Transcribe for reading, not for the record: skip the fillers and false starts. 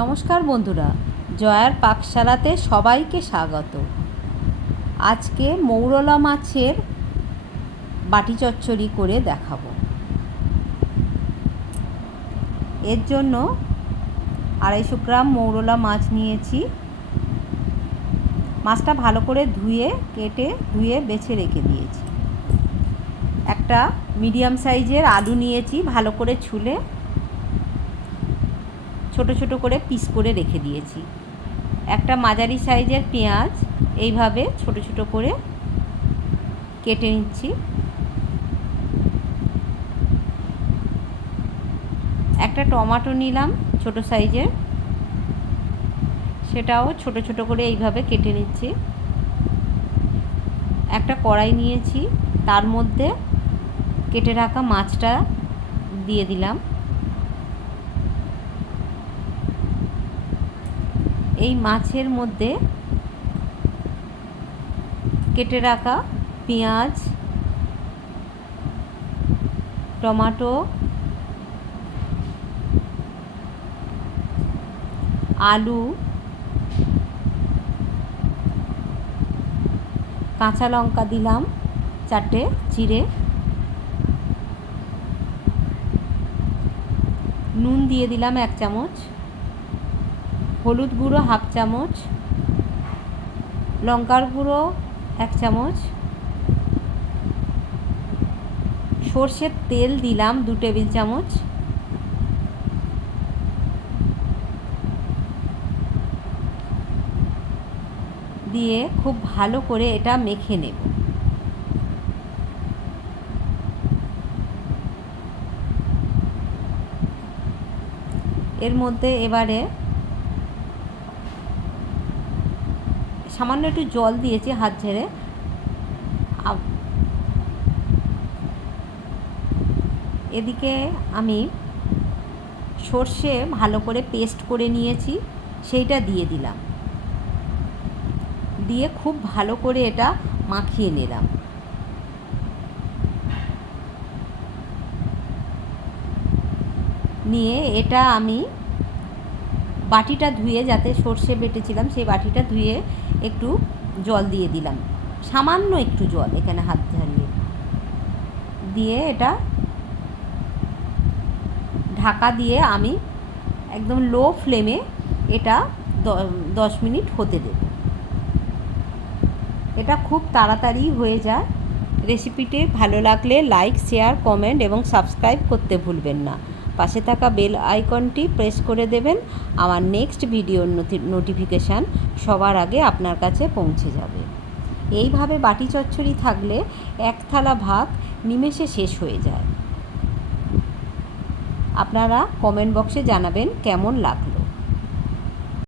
নমস্কার বন্ধুরা, জয়ার পাকশালাতে সবাইকে স্বাগত। আজকে মৌরলা মাছের বাটি চচ্চড়ি করে দেখাবো। এর জন্য 250 গ্রাম মৌরলা মাছ নিয়েছি। মাছটা ভালো করে কেটে বেছে রেখে দিয়েছি। একটা মিডিয়াম সাইজের আলু নিয়েছি, ভালো করে ছুলে ছোট ছোট করে পিস করে রেখে দিয়েছি। একটা মাঝারি সাইজের পেঁয়াজ এইভাবে ছোট ছোট করে কেটে নিচ্ছি। একটা টমেটো নিলাম ছোট সাইজের, সেটাও ছোট ছোট করে এইভাবে কেটে নিচ্ছি। একটা কড়াই নিয়েছি, তার মধ্যে কেটে রাখা মাছটা দিয়ে দিলাম। এই মাছের মধ্যে কেটে রাখা পেঁয়াজ, টমেটো, আলু, কাঁচা লঙ্কা দিলাম 4টে চিড়ে, নুন দিয়ে দিলাম 1 চামচ, হলুদ গুঁড়ো 1/2 চামচ, লঙ্কার গুঁড়ো 1 চামচ, সর্ষের তেল দিলাম 2 টেবিল চামচ, দিয়ে খুব ভালো করে এটা মেখে নেব। এর মধ্যে এবারে সামান্য একটু জল দিয়েছি হাত ঝেড়ে। এদিকে আমি সর্ষে ভালো করে পেস্ট করে নিয়েছি, সেইটা দিয়ে দিলাম। দিয়ে খুব ভালো করে এটা মাখিয়ে নিলাম। নিয়ে এটা আমি বাটিটা ধুয়ে, যাতে সর্ষে বেটেছিলাম সেই বাটিটা ধুয়ে একটু জল দিয়ে দিলাম, সামান্য একটু জল এখানে হাত ঝাড়িয়ে দিয়ে এটা ঢাকা দিয়ে আমি একদম লো ফ্লেমে এটা 10 মিনিট হতে দেব। এটা খুব তাড়াতাড়ি হয়ে যায়। রেসিপিটি ভালো লাগলে লাইক, শেয়ার, কমেন্ট এবং সাবস্ক্রাইব করতে ভুলবেন না। পাশে থাকা বেল আইকনটি প্রেস করে দেবেন। আমার নেক্সট ভিডিওর নোটিফিকেশান সবার আগে আপনার কাছে পৌঁছে যাবে। এইভাবে বাটি চচ্চড়ি থাকলে 1 থালা ভাত নিমেষে শেষ হয়ে যায়। আপনারা কমেন্ট বক্সে জানাবেন কেমন লাগলো।